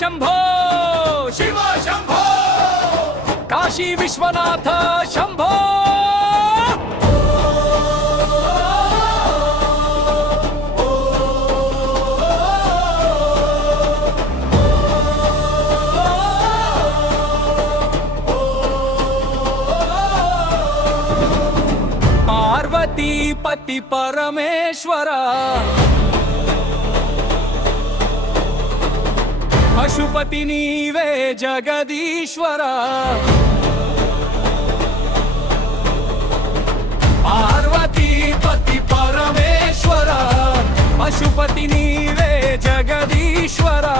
शंभो शिव शंभो काशी विश्वनाथ शंभो पार्वती पति परमेश्वरा पशुपति नीवे जगदीश्वरा पार्वती पति परमेश्वरा पशुपति नीवे जगदीश्वरा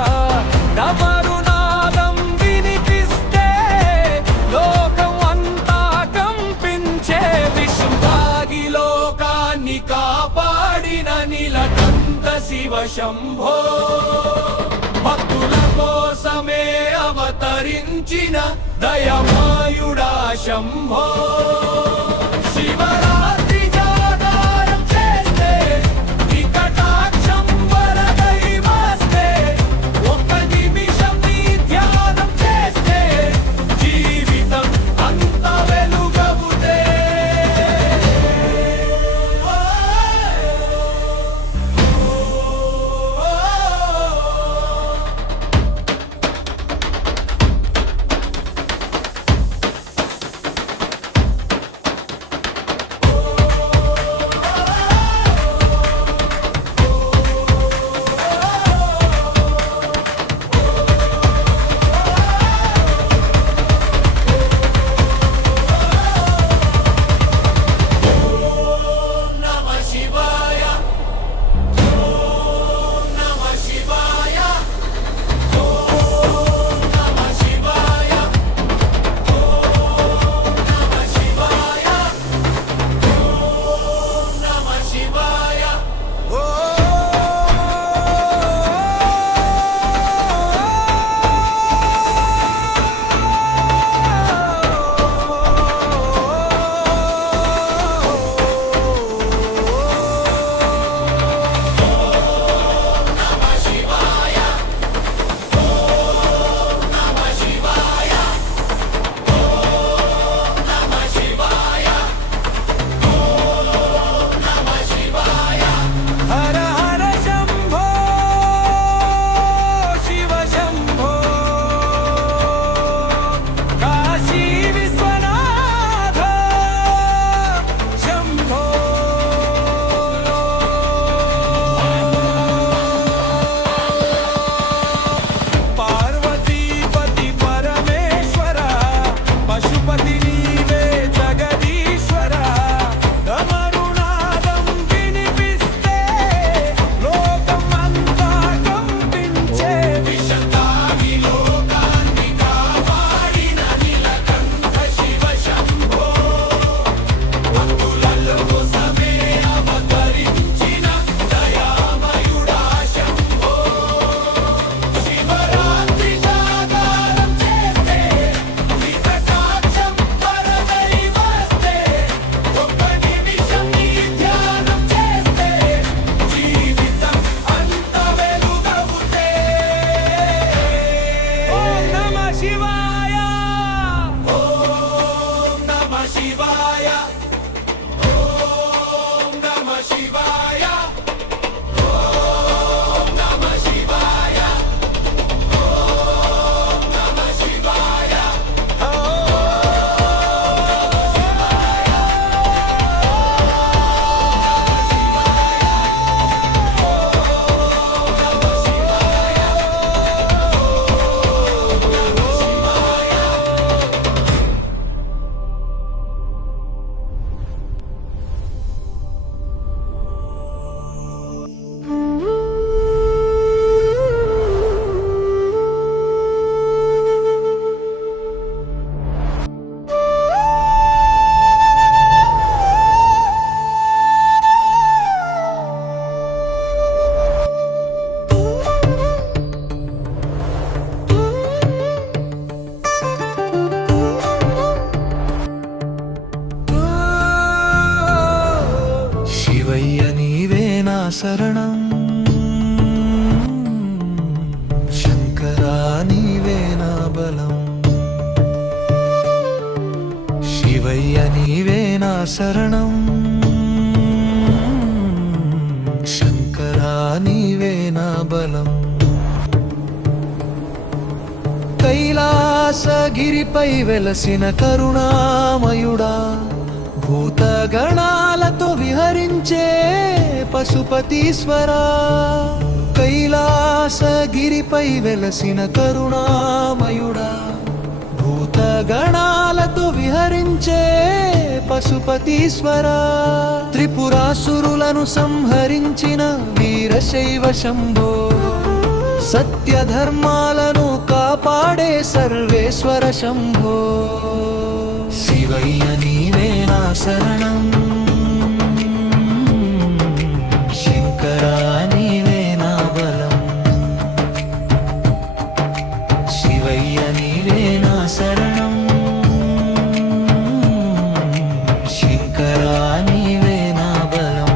डमरुनादं विनिपिस्ते लोकं अंता कंपिंचे विश्वागी लोकान्नि कापाडिन नीलकंठ शिव शंभो భక్తుల కోసమే అవతరించిన దయమాయుడా శంభో శివరాత్రి జాగారం చేస్తే నీ కటాక్షం వరదై వస్తే ఒక్క నిమిషం నీ ధ్యానం చేస్తే జీవితం అంత వెలుగవుతే శరణం శంకరా శరణం శంకరా నీవే నా బలం కైలాసగిరిపై వెలసిన కరుణామయుడా భూతగణాలతో విహరించే పశుపతీశ్వరా కైలాసగిరిపై వెలసిన కరుణామయుడా భూతగణాలతో విహరించే పశుపతీశ్వరా త్రిపురాసురులను సంహరించిన వీరశైవ శంభో సత్యధర్మాలను కాపాడే సర్వేశ్వర శంభో శివయ్య నీవే నా శరణం శంకరా నీవే నా బలం శివయ్య నీవే నా శరణం శంకరా నీవే నా బలం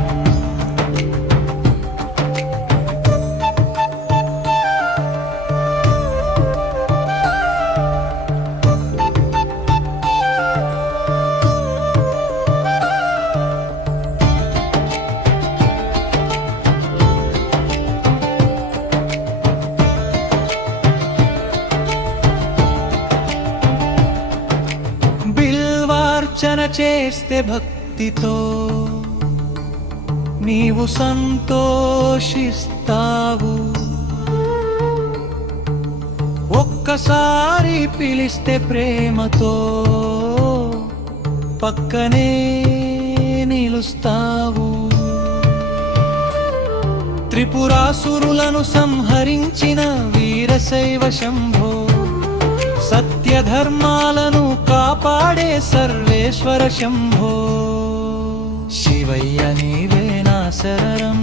బిల్వార్చన చేస్తే భక్తితో నీవు సంతోషిస్తావు ఒక్కసారి పిలిస్తే ప్రేమతో పక్కనే నిలుస్తావు త్రిపురాసురులను సంహరించిన వీరశైవ శంభో సత్యధర్మాలను కాపాడే సర్వేశ్వర శంభో శివయ్య నీవే నా శరణం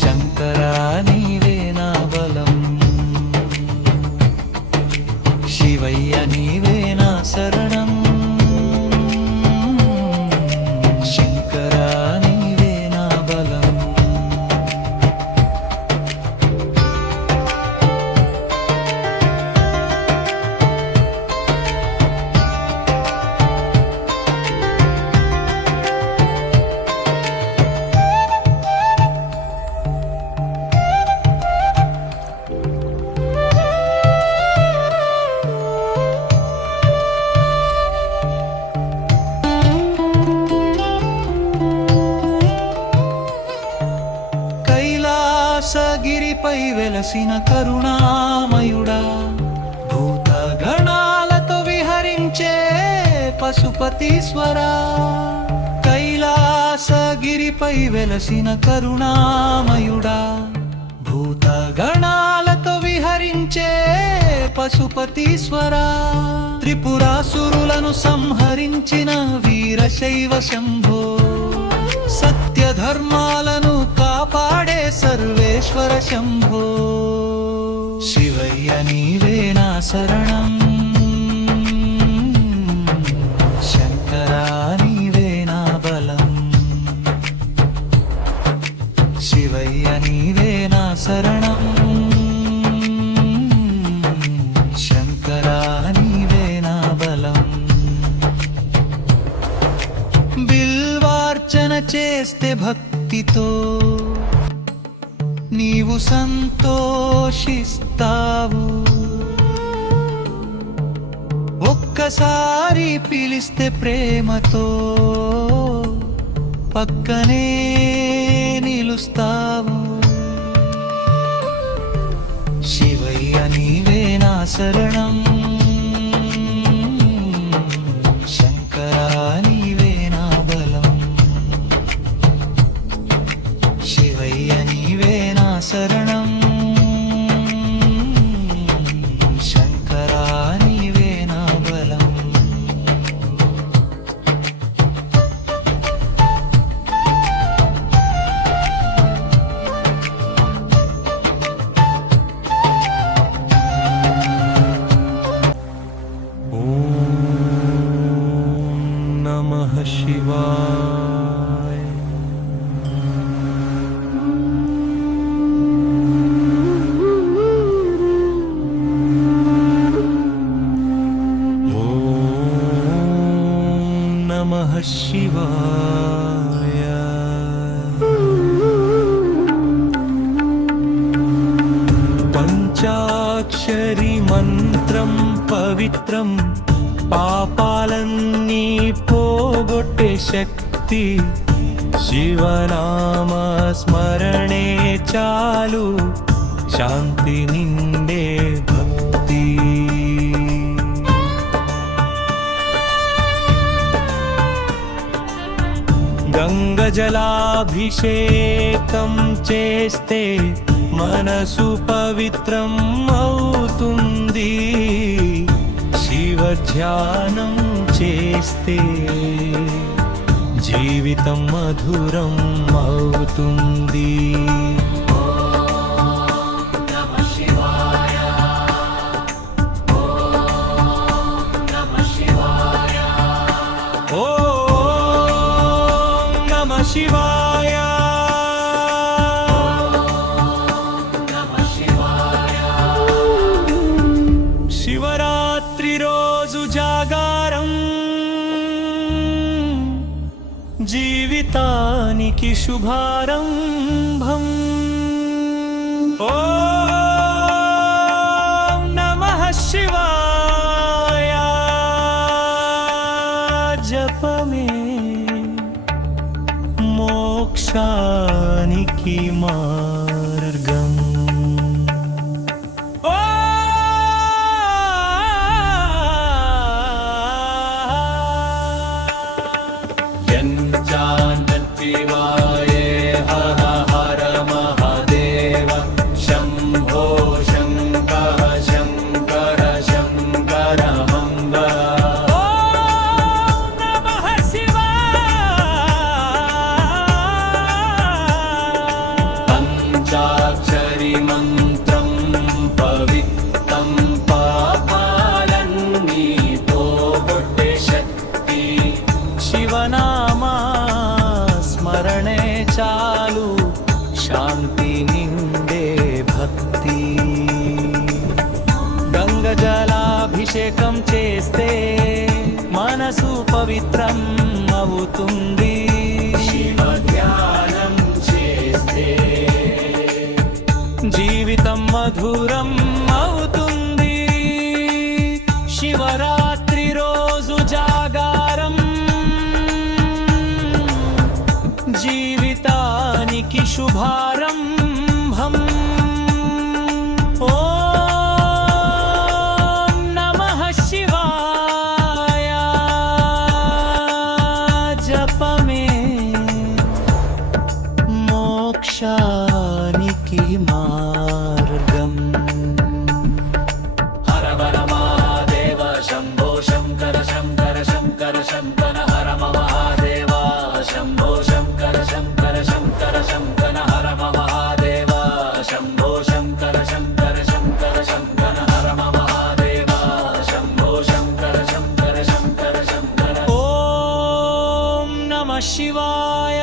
శంకరా నీవే నా బలం శివయ్య నీవే నా శరణం శంకరా నీవే నా బలం కైలాసగిరిపై వెలసిన కరుణామయుడా భూతగణాలతో విహరించే పశుపతీశ్వరా కైలాసగిరిపై వెలసిన కరుణామయుడా భూతగణాలతో విహరించే పశుపతీశ్వరా త్రిపురాసురులను సంహరించిన వీరశైవ శంభో సత్యధర్మాలను కాపాడే సర్వేశ్వర శంభో శివయ్య నీవే నా శరణం శంకరా నీవే నా బలం శివయ్య నీవే నా శరణం శంకరా నీవే నా బలం బిల్వార్చన చేస్తే భక్తితో నీవు సంతోషిస్తావు ఒక్కసారి పిలిస్తే ప్రేమతో పక్కనే నిలుస్తావు శివయ్య నీవే నా శరణం శంకరా నీవే నా బలం శివయ్య నీవే నా శరణం శంకరా నీవే నా బలం శివాయ. పంచాక్షరి మంత్రం పవిత్రం పాపాలన్నీ పోగొట్టే శక్తి శివనామ స్మరణే చాలు శాంతి నిండే భక్తి. గంగ జలాభిషేకం చేస్తే మనసు పవిత్రం అవుతుంది. శివ ధ్యానం చేస్తే జీవితం మధురం అవుతుంది. ఓం నమః శివాయ. శివరాత్రి రోజు జాగారం జీవితానికి శుభారంభం. ఓం నమః శివాయ. జపమే మోక్షానికి మార్గం. శివాయ హర హర మహాదేవ శంభో శంకర శంకర శంకర మంగళ. నమః శివాయ. పంచాక్షరి మంత్రం పవిత్రం పాపాలన్నీ పోగొట్టే శక్తి శివనామా స్మరణే చాలు శాంతి నిండే భక్తి. గంగ జలాభిషేకం చేస్తే మనసు పవిత్రం అవుతుంది. శివ ధ్యానం చేస్తే జీవితం మధురం అవుతుంది. శివరాత్రి రోజు జాగారం జీవితానికి శుభారంభం. ఓం నమః శివాయ. జపమే మోక్షానికి మార్గం. హర హర మహాదేవ శంభో శంకర శంకర శంకర శంకర హర మహాదేవ శంభో శంకర శంకర శంకర శంకర హర మహాదేవ శంభో శంకర శంకర శంకర శంకర హర మహాదేవ శంభో శంకర శంకర శంకర శంకర. ఓం నమః శివాయ.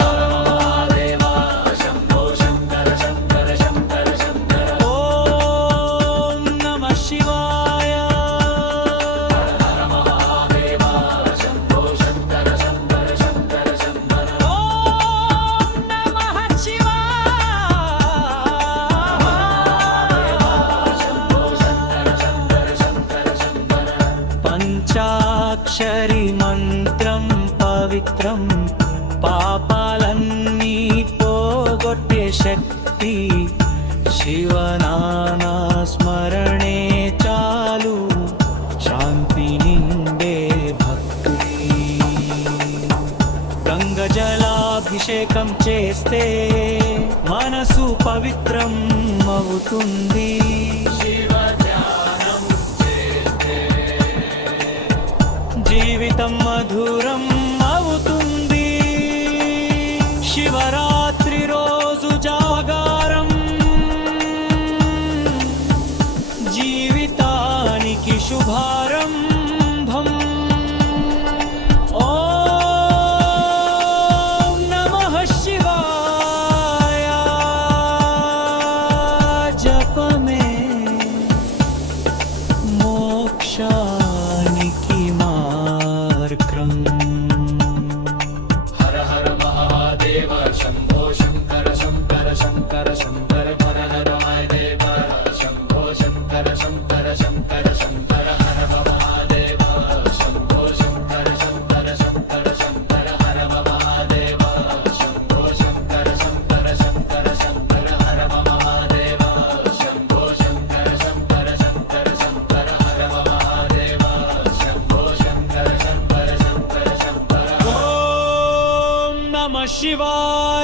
హర మహాదేవ శంభో శంకర శంకర శంకర శంకర. ఓం నమః శివాయ. హర మహాదేవ శంభో శంకర శంకర శంకర శంకర. ఓం నమః శివాయ. పంచాక్షరి మంత్రం పవిత్రం పాపాలన్నీ పోగొట్టే శక్తి శివనామ స్మరణే చాలు శాంతి నిండే భక్తి. గంగ జలాభిషేకం చేస్తే మనసు పవిత్రం అవుతుంది. జీవితం మధురం అవుతుంది. శివరాత్రి రోజు జాగారం జీవితానికి శుభారంభం. ఓం నమః శివాయ. జపమే మోక్షానికి మార్గం. శివాయ